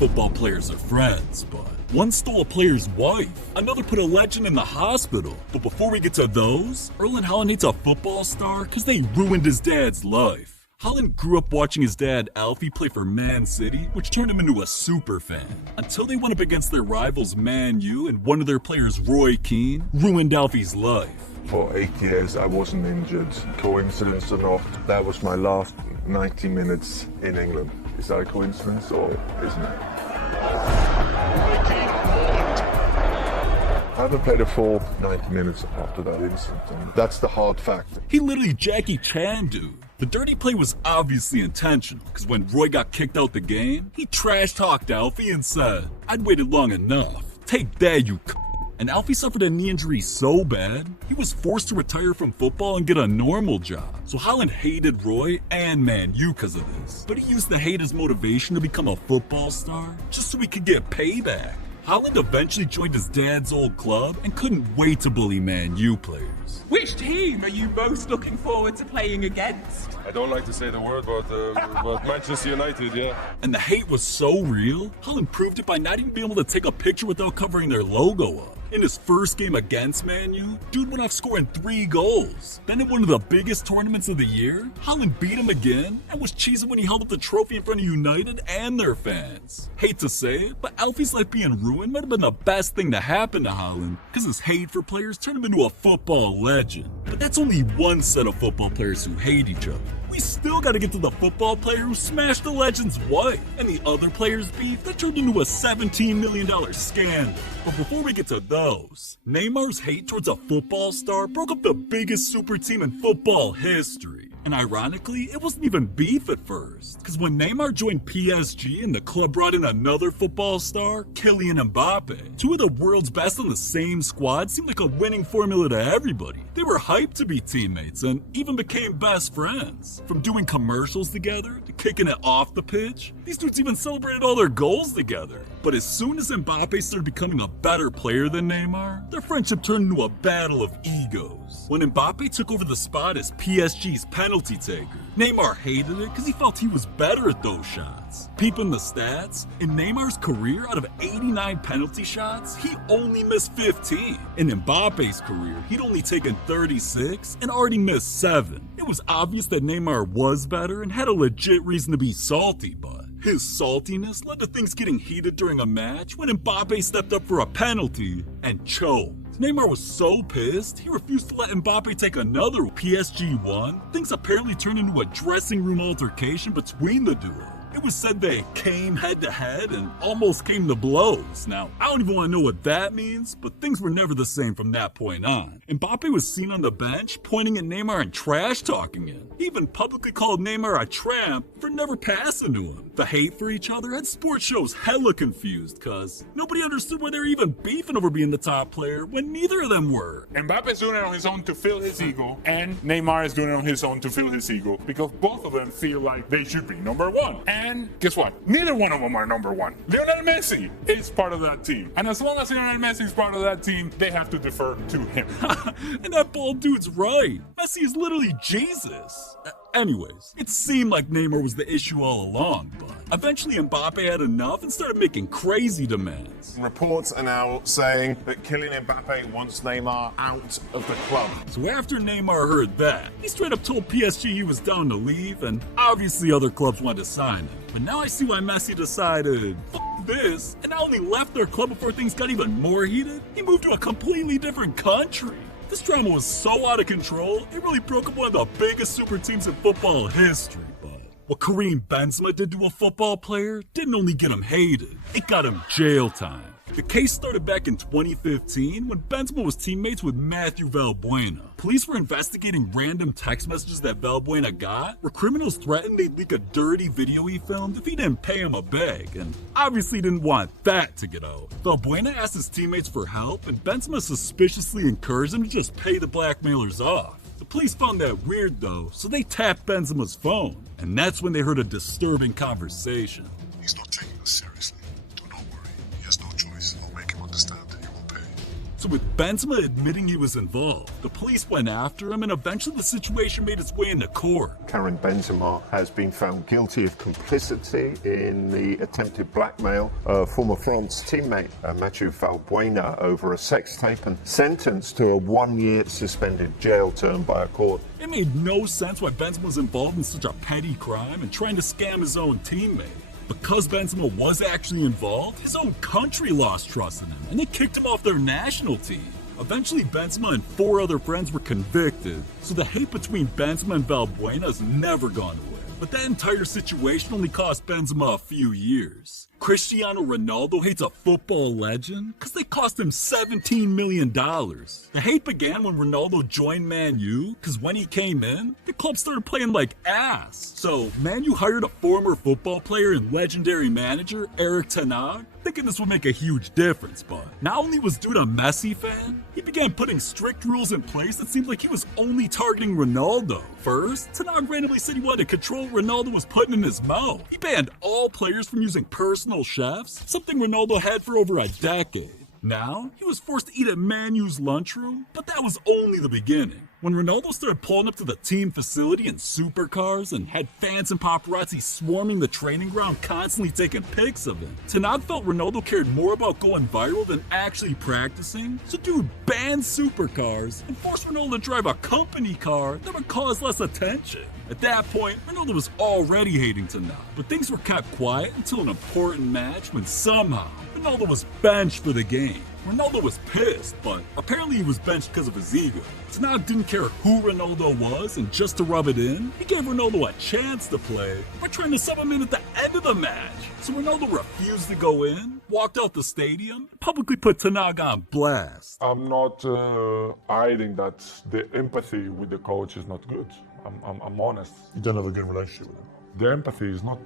football players are friends, but one stole a player's wife, another put a legend in the hospital. But before we get to those, Erling Haaland hates a football star because they ruined his dad's life. Haaland grew up watching his dad, Alfie, play for Man City, which turned him into a super fan. Until they went up against their rivals Man U, and one of their players, Roy Keane, ruined Alfie's life. For 8 years I wasn't injured. Coincidence or not, that was my last 90 minutes in England. Is that a coincidence or isn't it? I haven't played a full 90 minutes after that incident. And that's the hard fact. He literally Jackie Chan, dude. The dirty play was obviously intentional, because when Roy got kicked out the game, he trash-talked Alfie and said, "I'd waited long enough. Take that, you c***." And Alfie suffered a knee injury so bad, he was forced to retire from football and get a normal job. So Haaland hated Roy and Man U because of this. But he used the hate as motivation to become a football star, just so he could get payback. Haaland eventually joined his dad's old club and couldn't wait to bully Man U players. Which team are you most looking forward to playing against? I don't like to say the word, but Manchester United, yeah. And the hate was so real, Haaland proved it by not even being able to take a picture without covering their logo up. In his first game against Man U, dude went off scoring 3 goals. Then in one of the biggest tournaments of the year, Haaland beat him again and was cheesing when he held up the trophy in front of United and their fans. Hate to say it, but Alfie's life being ruined might have been the best thing to happen to Haaland, because his hate for players turned him into a football legend. But that's only one set of football players who hate each other. We still gotta get to the football player who smashed the legend's wife, and the other player's beef that turned into a $17 million scandal. But before we get to those, Neymar's hate towards a football star broke up the biggest super team in football history. And ironically, it wasn't even beef at first, because when Neymar joined PSG and the club brought in another football star, Kylian Mbappe, 2 of the world's best on the same squad seemed like a winning formula to everybody. They were hyped to be teammates and even became best friends. From doing commercials together to kicking it off the pitch, these dudes even celebrated all their goals together. But as soon as Mbappe started becoming a better player than Neymar, their friendship turned into a battle of egos. When Mbappe took over the spot as PSG's penalty taker, Neymar hated it because he felt he was better at those shots. Peeping the stats, in Neymar's career, out of 89 penalty shots, he only missed 15. In Mbappe's career, he'd only taken 36 and already missed 7. It was obvious that Neymar was better and had a legit reason to be salty, but his saltiness led to things getting heated during a match when Mbappe stepped up for a penalty and choked. Neymar was so pissed, he refused to let Mbappe take another. PSG won. Things apparently turned into a dressing room altercation between the duo. It was said they came head to head and almost came to blows. Now, I don't even want to know what that means, but things were never the same from that point on. Mbappe was seen on the bench pointing at Neymar and trash talking him. He even publicly called Neymar a tramp for never passing to him. The hate for each other had sports shows hella confused, cause nobody understood why they were even beefing over being the top player when neither of them were. Mbappe's doing it on his own to fill his ego, and Neymar is doing it on his own to fill his ego, because both of them feel like they should be number one. And guess what? Neither one of them are number one. Lionel Messi is part of that team. And as long as Lionel Messi is part of that team, they have to defer to him. And that bald dude's right. Messi is literally Jesus. Anyways, it seemed like Neymar was the issue all along, but eventually Mbappe had enough and started making crazy demands. Reports are now saying that Kylian Mbappe wants Neymar out of the club. So after Neymar heard that, he straight up told PSG he was down to leave, and obviously other clubs wanted to sign him. But now I see why Messi decided, F this, and not only left their club before things got even more heated, he moved to a completely different country. This drama was so out of control, it really broke up one of the biggest super teams in football history. But what Karim Benzema did to a football player didn't only get him hated, it got him jail time. The case started back in 2015 when Benzema was teammates with Matthew Valbuena. Police were investigating random text messages that Valbuena got, where criminals threatened they'd leak a dirty video he filmed if he didn't pay him a bag, and obviously didn't want that to get out. Valbuena asked his teammates for help, and Benzema suspiciously encouraged him to just pay the blackmailers off. The police found that weird though, so they tapped Benzema's phone, and that's when they heard a disturbing conversation. He's not taking us seriously. Do not worry. He has no choice. I'll make him understand. He will pay. So with Benzema admitting he was involved, the police went after him and eventually the situation made its way into court. Karim Benzema has been found guilty of complicity in the attempted blackmail of former France teammate Mathieu Valbuena over a sex tape and sentenced to a 1-year suspended jail term by a court. It made no sense why Benzema was involved in such a petty crime and trying to scam his own teammate. Because Benzema was actually involved, his own country lost trust in him, and they kicked him off their national team. Eventually, Benzema and 4 other friends were convicted, so the hate between Benzema and Valbuena has never gone away. But that entire situation only cost Benzema a few years. Cristiano Ronaldo hates a football legend because they cost him $17 million. The hate began when Ronaldo joined Man U because when he came in, the club started playing like ass. So Man U hired a former football player and legendary manager, Erik ten Hag, thinking this would make a huge difference, but not only was dude a Messi fan, he began putting strict rules in place that seemed like he was only targeting Ronaldo. First, ten Hag randomly said he wanted to control what Ronaldo was putting in his mouth. He banned all players from using personal chefs, something Ronaldo had for over a decade. Now, he was forced to eat at Man U's lunchroom, but that was only the beginning. When Ronaldo started pulling up to the team facility in supercars and had fans and paparazzi swarming the training ground constantly taking pics of him, ten Hag felt Ronaldo cared more about going viral than actually practicing, so dude banned supercars and forced Ronaldo to drive a company car that would cause less attention. At that point, Ronaldo was already hating ten Hag, but things were kept quiet until an important match when somehow Ronaldo was benched for the game. Ronaldo was pissed, but apparently he was benched because of his ego. Ten Hag didn't care who Ronaldo was, and just to rub it in, he gave Ronaldo a chance to play by trying to sub him in at the end of the match. So Ronaldo refused to go in, walked out the stadium, and publicly put ten Hag on blast. I'm not hiding that the empathy with the coach is not good. I'm honest. You don't have a good relationship with him. The empathy is not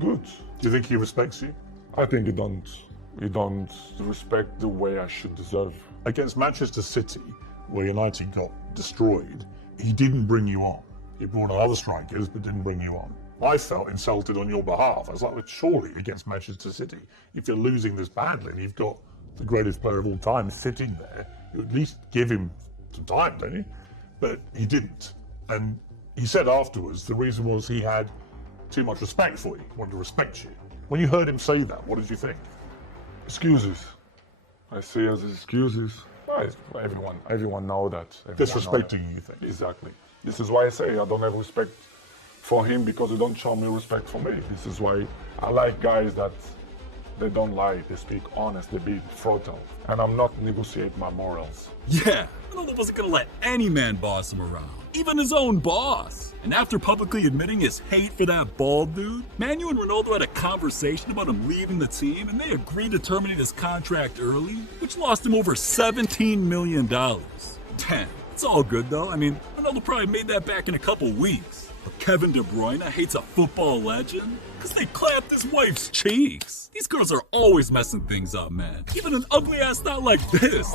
good. Do you think he respects you? I think he don't respect the way I should deserve. Against Manchester City, where United got destroyed, he didn't bring you on. He brought on other strikers, but didn't bring you on. I felt insulted on your behalf. I was like, well, surely against Manchester City, if you're losing this badly and you've got the greatest player of all time sitting there, you at least give him some time, don't you? But he didn't. And he said afterwards, the reason was he had too much respect for you, wanted to respect you. When you heard him say that, what did you think? Excuses. I see as excuses. Everyone know that. Disrespecting you think? Exactly. This is why I say I don't have respect for him because he don't show me respect for me. This is why I like guys that they don't lie, they speak honest, they be frontal. And I'm not negotiate my morals. Yeah, Ronaldo wasn't gonna let any man boss him around, even his own boss. And after publicly admitting his hate for that bald dude, Manu and Ronaldo had a conversation about him leaving the team, and they agreed to terminate his contract early, which lost him over $17 million. Damn, it's all good though. I mean, Ronaldo probably made that back in a couple weeks. But Kevin De Bruyne hates a football legend because they clapped his wife's cheeks. These girls are always messing things up, man. Even an ugly ass thought like this.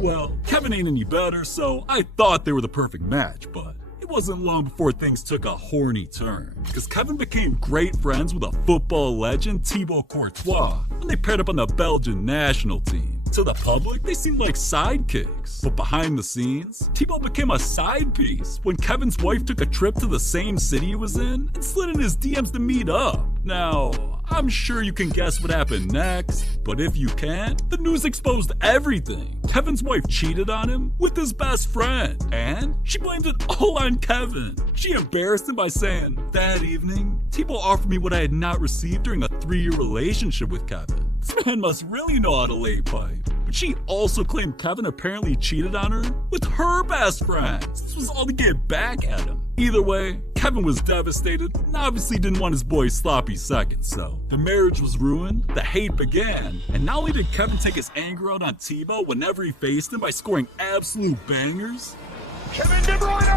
Well, Kevin ain't any better, so I thought they were the perfect match, but it wasn't long before things took a horny turn. Because Kevin became great friends with a football legend, Thibaut Courtois, when they paired up on the Belgian national team. To the public, they seemed like sidekicks. But behind the scenes, Thibaut became a side piece when Kevin's wife took a trip to the same city he was in and slid in his DMs to meet up. Now, I'm sure you can guess what happened next, but if you can't, the news exposed everything. Kevin's wife cheated on him with his best friend, and she blamed it all on Kevin. She embarrassed him by saying, "That evening, Thibaut offered me what I had not received during a 3-year relationship with Kevin. This man must really know how to lay pipe." But she also claimed Kevin apparently cheated on her with her best friend. This was all to get back at him. Either way, Kevin was devastated and obviously didn't want his boy sloppy seconds, so the marriage was ruined, the hate began, and not only did Kevin take his anger out on Thibaut whenever he faced him by scoring absolute bangers, Kevin De Bruyne!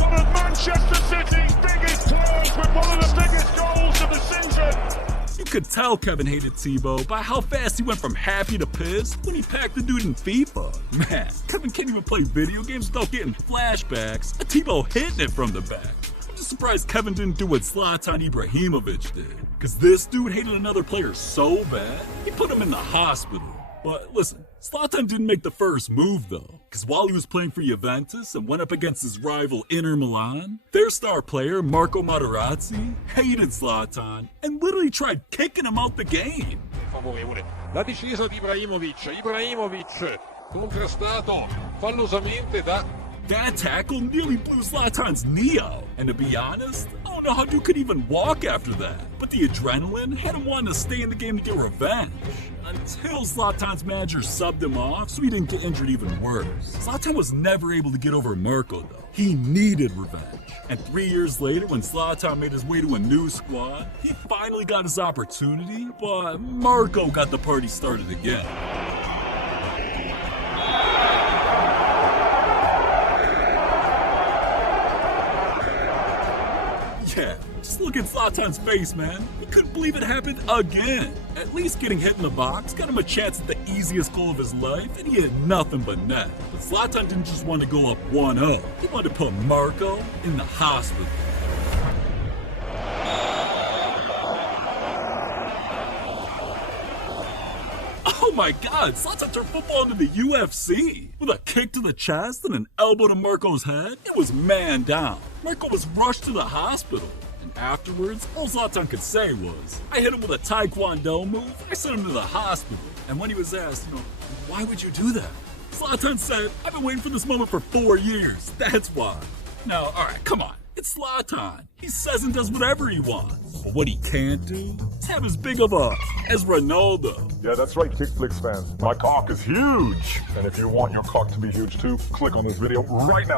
One of Manchester City's biggest players with one of the biggest goals of the season! you could tell Kevin hated Thibaut by how fast he went from happy to pissed when he packed the dude in FIFA. Man, Kevin can't even play video games without getting flashbacks of Thibaut hitting it from the back. I'm just surprised Kevin didn't do what Zlatan Ibrahimovic did. Cause this dude hated another player so bad, he put him in the hospital. But listen, Zlatan didn't make the first move though, cause while he was playing for Juventus and went up against his rival Inter Milan, their star player Marco Materazzi hated Zlatan and literally tried kicking him out the game. Favorevole. La discesa di Ibrahimovic contrastato fallosamente da... That tackle nearly blew Zlatan's knee out. And to be honest, I don't know how dude could even walk after that. But the adrenaline had him wanting to stay in the game to get revenge. Until Zlatan's manager subbed him off so he didn't get injured even worse. Zlatan was never able to get over Marco though. He needed revenge. And 3 years later, when Zlatan made his way to a new squad, he finally got his opportunity, but Marco got the party started again. Yeah, just look at Zlatan's face, man. He couldn't believe it happened again. At least getting hit in the box got him a chance at the easiest goal of his life, and he had nothing but net. But Zlatan didn't just want to go up 1-0. He wanted to put Marco in the hospital. Oh my god, Zlatan turned football into the UFC. With a kick to the chest and an elbow to Marco's head, it was man down. Marco was rushed to the hospital. And afterwards, all Zlatan could say was, I hit him with a taekwondo move, I sent him to the hospital. And when he was asked, why would you do that? Zlatan said, I've been waiting for this moment for 4 years, that's why. Now, alright, come on. It's Zlatan. He says and does whatever he wants. But what he can't do is have as big of a as Ronaldo. Yeah, that's right, Kickflix fans. My cock is huge. And if you want your cock to be huge too, click on this video right now.